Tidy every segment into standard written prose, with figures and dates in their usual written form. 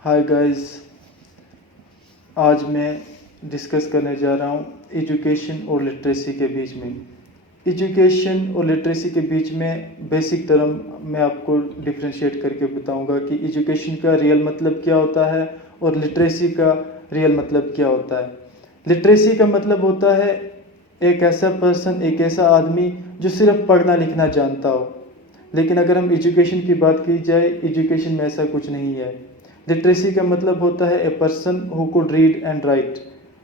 Hi guys, आज मैं discuss करने जा रहा हूँ एजुकेशन और लिटरेसी के बीच में। एजुकेशन और लिटरेसी के बीच में बेसिक टर्म मैं आपको डिफ्रेंशिएट करके बताऊंगा कि एजुकेशन का रियल मतलब क्या होता है और लिटरेसी का रियल मतलब क्या होता है। लिटरेसी का मतलब होता है एक ऐसा पर्सन, एक ऐसा आदमी जो सिर्फ पढ़ना लिखना जानता हो। लेकिन अगर हम एजुकेशन की बात की जाए, एजुकेशन में ऐसा कुछ नहीं है। लिटरेसी का मतलब होता है a person who could read and right.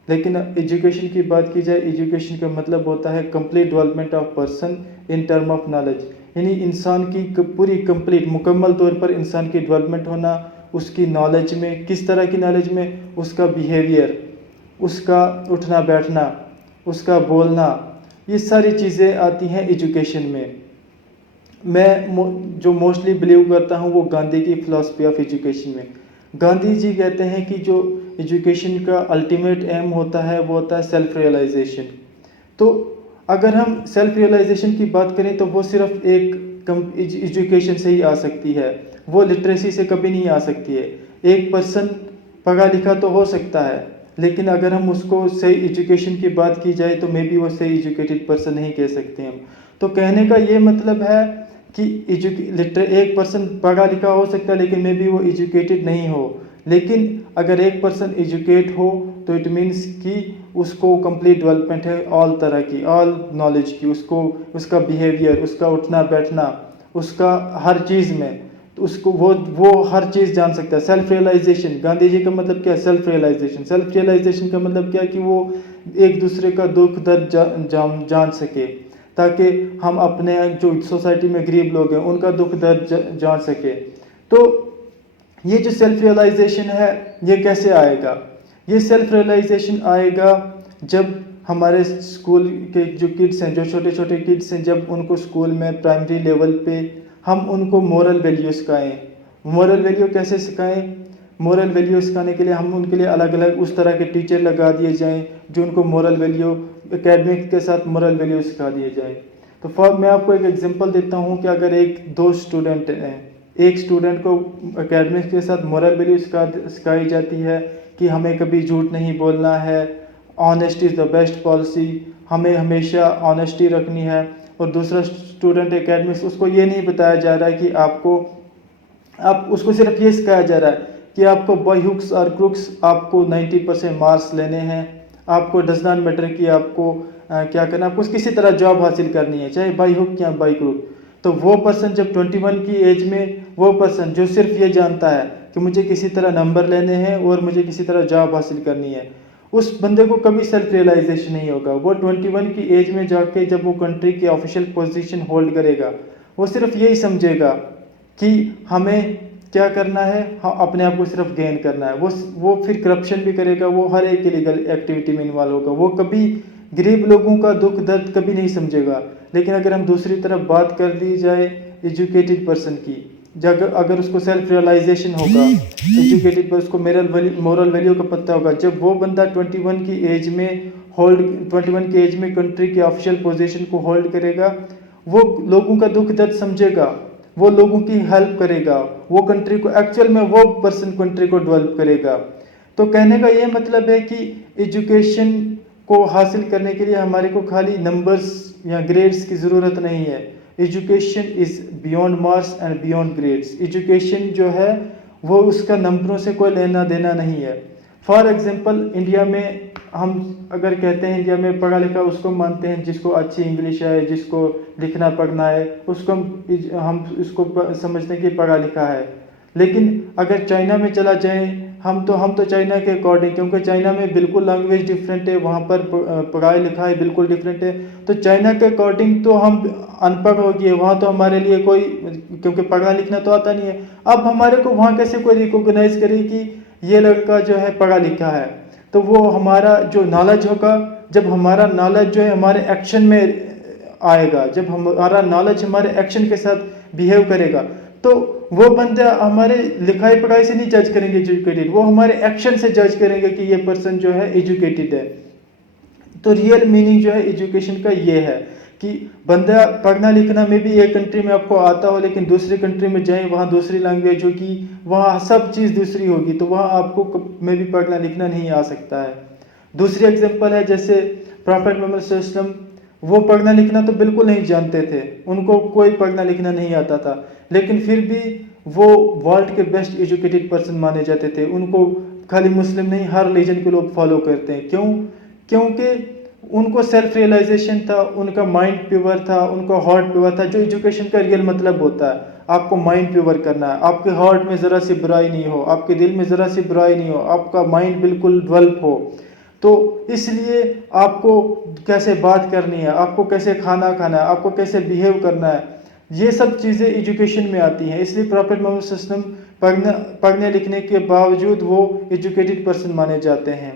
लेकिन एजुकेशन की बात की जाए, एजुकेशन का मतलब होता है complete development of person in term of knowledge, यानी इंसान की पूरी कंप्लीट मुकम्मल तौर पर इंसान की डेवलपमेंट होना। उसकी नॉलेज में, किस तरह की नॉलेज में? उसका बिहेवियर, उसका उठना बैठना, उसका बोलना, ये सारी चीज़ें आती हैं एजुकेशन में। मैं जो मोस्टली बिलीव करता हूँ वो गांधी की फ़िलासफ़ी ऑफ एजुकेशन में। गांधी जी कहते हैं कि जो एजुकेशन का अल्टीमेट एम होता है वो होता है सेल्फ रियलाइजेशन। तो अगर हम सेल्फ रियलाइजेशन की बात करें तो वो सिर्फ एक एजुकेशन से ही आ सकती है, वो लिटरेसी से कभी नहीं आ सकती है। एक पर्सन पढ़ा लिखा तो हो सकता है, लेकिन अगर हम उसको सही एजुकेशन की बात की जाए तो मे बी वो सही एजुकेटेड पर्सन नहीं कह सकते हम। तो कहने का ये मतलब है कि एक पर्सन पढ़ा लिखा हो सकता है लेकिन मे बी वो एजुकेटेड नहीं हो। लेकिन अगर एक पर्सन एजुकेट हो तो इट मीन्स कि उसको कंप्लीट डेवलपमेंट है ऑल तरह की, ऑल नॉलेज की। उसको उसका बिहेवियर, उसका उठना बैठना, उसका हर चीज़ में, तो उसको वो हर चीज़ जान सकता है। सेल्फ रियलाइजेशन, गांधी जी का मतलब क्या है? Self realisation. सेल्फ रियलाइजेशन का मतलब क्या है कि वो एक दूसरे का दुख दर्द जान सके, ताकि हम अपने जो सोसाइटी में गरीब लोग हैं उनका दुख दर्द जान सके। तो ये जो सेल्फ रियलाइजेशन है ये कैसे आएगा? ये सेल्फ रियलाइजेशन आएगा जब हमारे स्कूल के जो किड्स हैं, जो छोटे छोटे किड्स हैं, जब उनको स्कूल में प्राइमरी लेवल पे हम उनको मोरल वैल्यू सिखाएं। मोरल वैल्यू कैसे सिखाएं? मोरल वैल्यू सिखाने के लिए हम उनके लिए अलग अलग उस तरह के टीचर लगा दिए जाएं जो उनको मोरल वैल्यू, एकेडमिक के साथ मोरल वैल्यू सिखा दिए जाए। तो मैं आपको एक एग्जांपल देता हूँ कि अगर दो स्टूडेंट हैं, एक स्टूडेंट को एकेडमिक्स के साथ मोरल वैल्यू सिखाई जाती है कि हमें कभी झूठ नहीं बोलना है, honesty is the best policy, हमें हमेशा ऑनेस्टी रखनी है। और दूसरा स्टूडेंट एकेडमिक्स, उसको ये नहीं बताया जा रहा है कि आप उसको सिर्फ ये सिखाया जा रहा है कि आपको बाय हुक्स और क्रुक्स आपको 90% मार्क्स लेने हैं। आपको डज नॉट मैटर कि आपको क्या करना, आपको किसी तरह जॉब हासिल करनी है, चाहे बाय हुक या बाय क्रुक। तो वो पर्सन जब 21 की एज में, वो पर्सन जो सिर्फ ये जानता है कि मुझे किसी तरह नंबर लेने हैं और मुझे किसी तरह जॉब हासिल करनी है, उस बंदे को कभी सेल्फ रियलाइजेशन नहीं होगा। वो 21 की एज में जाके जब वो कंट्री की ऑफिशियल पोजीशन होल्ड करेगा, वो सिर्फ यही समझेगा कि हमें क्या करना है, हाँ अपने आप को सिर्फ गेन करना है। वो फिर करप्शन भी करेगा, वो हर एक इलीगल एक्टिविटी में इन्वॉल्व होगा, वो कभी गरीब लोगों का दुख दर्द कभी नहीं समझेगा। लेकिन अगर हम दूसरी तरफ बात कर दी जाए एजुकेटेड पर्सन की, जब अगर उसको सेल्फ रियलाइजेशन होगा, एजुकेटेड पर उसको मोरल वैल्यू का पता होगा, जब वो बंदा 21 की एज में 21 की एज में कंट्री की ऑफिशियल पोजीशन को होल्ड करेगा, वो लोगों का दुख दर्द समझेगा, वो लोगों की हेल्प करेगा, वो कंट्री को एक्चुअल में वो पर्सन कंट्री को डेवलप करेगा। तो कहने का ये मतलब है कि एजुकेशन को हासिल करने के लिए हमारे को खाली नंबर्स या ग्रेड्स की ज़रूरत नहीं है। Education is beyond marks and beyond grades. Education जो है वो उसका नंबरों से कोई लेना देना नहीं है। फॉर एग्जांपल इंडिया में हम अगर कहते हैं इंडिया में पढ़ा लिखा उसको मानते हैं जिसको अच्छी इंग्लिश है, जिसको लिखना पढ़ना है, उसको हम उसको समझते हैं कि पढ़ा लिखा है। लेकिन अगर चाइना में चला जाए, हम तो चाइना के अकॉर्डिंग, क्योंकि चाइना में बिल्कुल लैंग्वेज डिफरेंट है, वहाँ पर पढ़ाई लिखाई बिल्कुल डिफरेंट है। तो चाइना के अकॉर्डिंग तो हम अनपढ़ हो गए, वहाँ तो हमारे लिए कोई, क्योंकि पढ़ना लिखना तो आता नहीं है। अब हमारे को वहाँ कैसे कोई रिकॉग्नाइज करे कि ये लड़का जो है पढ़ा लिखा है? तो वो हमारा जो नॉलेज होगा, जब हमारा नॉलेज जो है हमारे एक्शन में आएगा, जब हमारा नॉलेज हमारे एक्शन के साथ बिहेव करेगा, तो वो बंदा हमारे लिखाई पढ़ाई से नहीं जज करेंगे एजुकेटेड, वो हमारे एक्शन से जज करेंगे कि ये पर्सन जो है एजुकेटेड है। तो रियल मीनिंग जो है एजुकेशन का ये है कि बंदा पढ़ना लिखना में भी एक कंट्री में आपको आता हो, लेकिन दूसरी कंट्री में जाए वहाँ दूसरी लैंग्वेज होगी, वहाँ सब चीज़ दूसरी होगी, तो वहाँ आपको में भी पढ़ना लिखना नहीं आ सकता है। दूसरी एग्जांपल है जैसे प्रॉफेट मोहम्मद सल्लल्लाहु अलैहि वसल्लम, वो पढ़ना लिखना तो बिल्कुल नहीं जानते थे, उनको कोई पढ़ना लिखना नहीं आता था, लेकिन फिर भी वो वर्ल्ड के बेस्ट एजुकेटेड पर्सन माने जाते थे। उनको खाली मुस्लिम नहीं, हर रिलीजन के लोग फॉलो करते हैं। क्यों? क्योंकि उनको सेल्फ रियलाइजेशन था, उनका माइंड प्योर था, उनका हार्ट प्योर था। जो एजुकेशन का रियल मतलब होता है, आपको माइंड प्योर करना है, आपके हार्ट में ज़रा सी बुराई नहीं हो, आपके दिल में ज़रा सी बुराई नहीं हो, आपका माइंड बिल्कुल डेवलप हो। तो इसलिए आपको कैसे बात करनी है, आपको कैसे खाना खाना है, आपको कैसे बिहेव करना है, ये सब चीज़ें एजुकेशन में आती हैं। इसलिए प्रॉफेट मोहम्मद सल्लल्लाहु अलैहि वसल्लम पढ़ने लिखने के बावजूद वो एजुकेटेड पर्सन माने जाते हैं।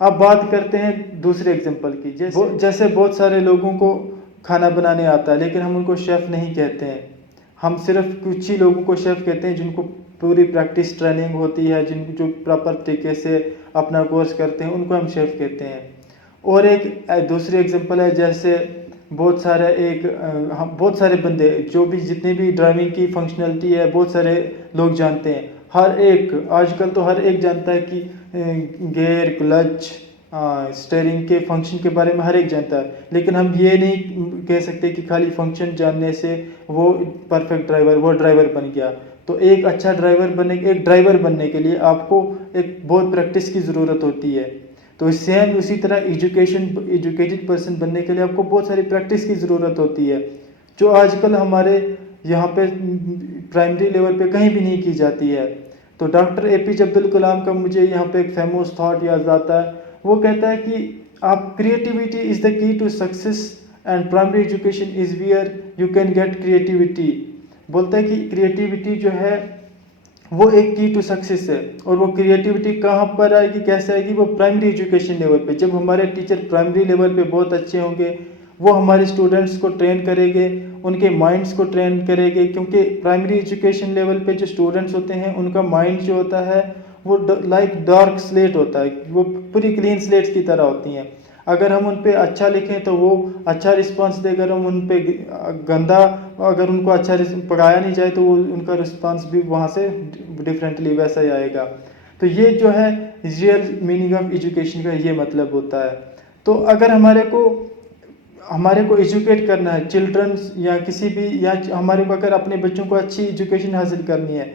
अब बात करते हैं दूसरे एग्जांपल की। जैसे बहुत सारे लोगों को खाना बनाने आता है, लेकिन हम उनको शेफ़ नहीं कहते हैं। हम सिर्फ कुछ ही लोगों को शेफ़ कहते हैं जिनको पूरी प्रैक्टिस ट्रेनिंग होती है, जो प्रॉपर तरीके से अपना कोर्स करते हैं, उनको हम शेफ़ कहते हैं। और एक दूसरी एग्जांपल है, जैसे बहुत सारे बंदे जो भी जितने भी ड्राइविंग की फंक्शनलिटी है, बहुत सारे लोग जानते हैं। हर एक आजकल तो हर एक जानता है कि गियर, क्लच, स्टीयरिंग के फंक्शन के बारे में हर एक जानता है, लेकिन हम ये नहीं कह सकते कि खाली फंक्शन जानने से वो परफेक्ट ड्राइवर, वो ड्राइवर बन गया। तो एक अच्छा ड्राइवर बनने के लिए आपको एक बहुत प्रैक्टिस की ज़रूरत होती है। तो सेम उसी तरह एजुकेटेड पर्सन बनने के लिए आपको बहुत सारी प्रैक्टिस की ज़रूरत होती है, जो आजकल हमारे यहाँ पे प्राइमरी लेवल पे कहीं भी नहीं की जाती है। तो डॉक्टर APJ अब्दुल कलाम का मुझे यहाँ पे एक फेमस थॉट याद आता है। वो कहता है कि आप creativity is the key to success and primary education is where you can get creativity. बोलता है कि क्रिएटिविटी जो है वो एक की टू सक्सेस है, और वो क्रिएटिविटी कहाँ पर आएगी, कैसे आएगी? वो प्राइमरी एजुकेशन लेवल पे। जब हमारे टीचर प्राइमरी लेवल पे बहुत अच्छे होंगे, वो हमारे स्टूडेंट्स को ट्रेन करेंगे, उनके माइंड्स को ट्रेन करेंगे, क्योंकि प्राइमरी एजुकेशन लेवल पे जो स्टूडेंट्स होते हैं उनका माइंड जो होता है वो लाइक डार्क स्लेट होता है, वो पूरी क्लीन स्लेट की तरह होती हैं। अगर हम उन पे अच्छा लिखें तो वो अच्छा रिस्पांस देगा, अगर हम उन पे गंदा, अगर उनको अच्छा पढ़ाया नहीं जाए तो वो उनका रिस्पांस भी वहाँ से डिफरेंटली वैसा ही आएगा। तो ये जो है रियल मीनिंग ऑफ एजुकेशन का ये मतलब होता है। तो अगर हमारे को एजुकेट करना है चिल्ड्रंस या किसी भी, या हमारे को अगर अपने बच्चों को अच्छी एजुकेशन हासिल करनी है,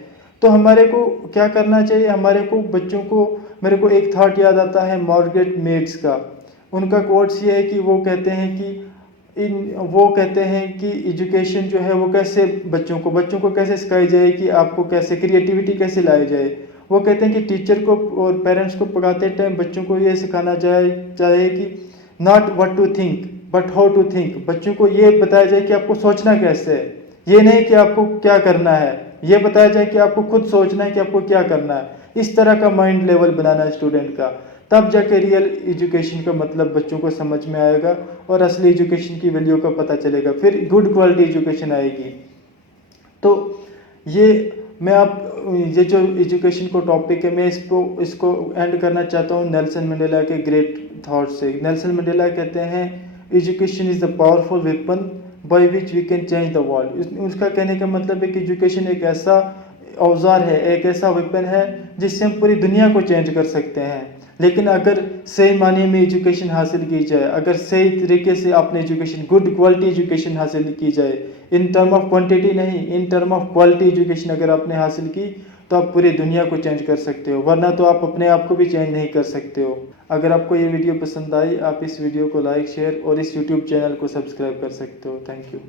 तो हमारे को क्या करना चाहिए? हमारे को बच्चों को, मेरे को एक थॉट याद आता है मार्गरेट मीड्स का। उनका कोट्स ये है कि वो कहते हैं कि एजुकेशन जो है वो कैसे बच्चों को कैसे सिखाई जाए, कि आपको कैसे क्रिएटिविटी कैसे लाई जाए। वो कहते हैं कि टीचर को और पेरेंट्स को पढ़ाते टाइम बच्चों को ये सिखाना चाहिए कि not what to think but how to think. बच्चों को ये बताया जाए कि आपको सोचना कैसे है, ये नहीं कि आपको क्या करना है, ये बताया जाए कि आपको खुद सोचना है कि आपको क्या करना है। इस तरह का माइंड लेवल बनाना है स्टूडेंट का, तब जाके रियल एजुकेशन का मतलब बच्चों को समझ में आएगा और असली एजुकेशन की वैल्यू का पता चलेगा, फिर गुड क्वालिटी एजुकेशन आएगी। तो ये जो एजुकेशन को टॉपिक है, मैं इसको एंड करना चाहता हूँ नेल्सन मंडेला के ग्रेट थॉट से। नेल्सन मंडेला कहते हैं education is the powerful weapon by which we can change the world. उसका कहने का मतलब है कि एजुकेशन एक ऐसा औजार है, एक ऐसा वेपन है जिससे हम पूरी दुनिया को चेंज कर सकते हैं। लेकिन अगर सही मायने में एजुकेशन हासिल की जाए, अगर सही तरीके से आपने एजुकेशन, गुड क्वालिटी एजुकेशन हासिल की जाए, इन टर्म ऑफ क्वांटिटी नहीं, in term of quality education अगर आपने हासिल की, तो आप पूरी दुनिया को चेंज कर सकते हो, वरना तो आप अपने आप को भी चेंज नहीं कर सकते हो। अगर आपको ये वीडियो पसंद आई, आप इस वीडियो को लाइक, शेयर और इस यूट्यूब चैनल को सब्सक्राइब कर सकते हो। Thank you.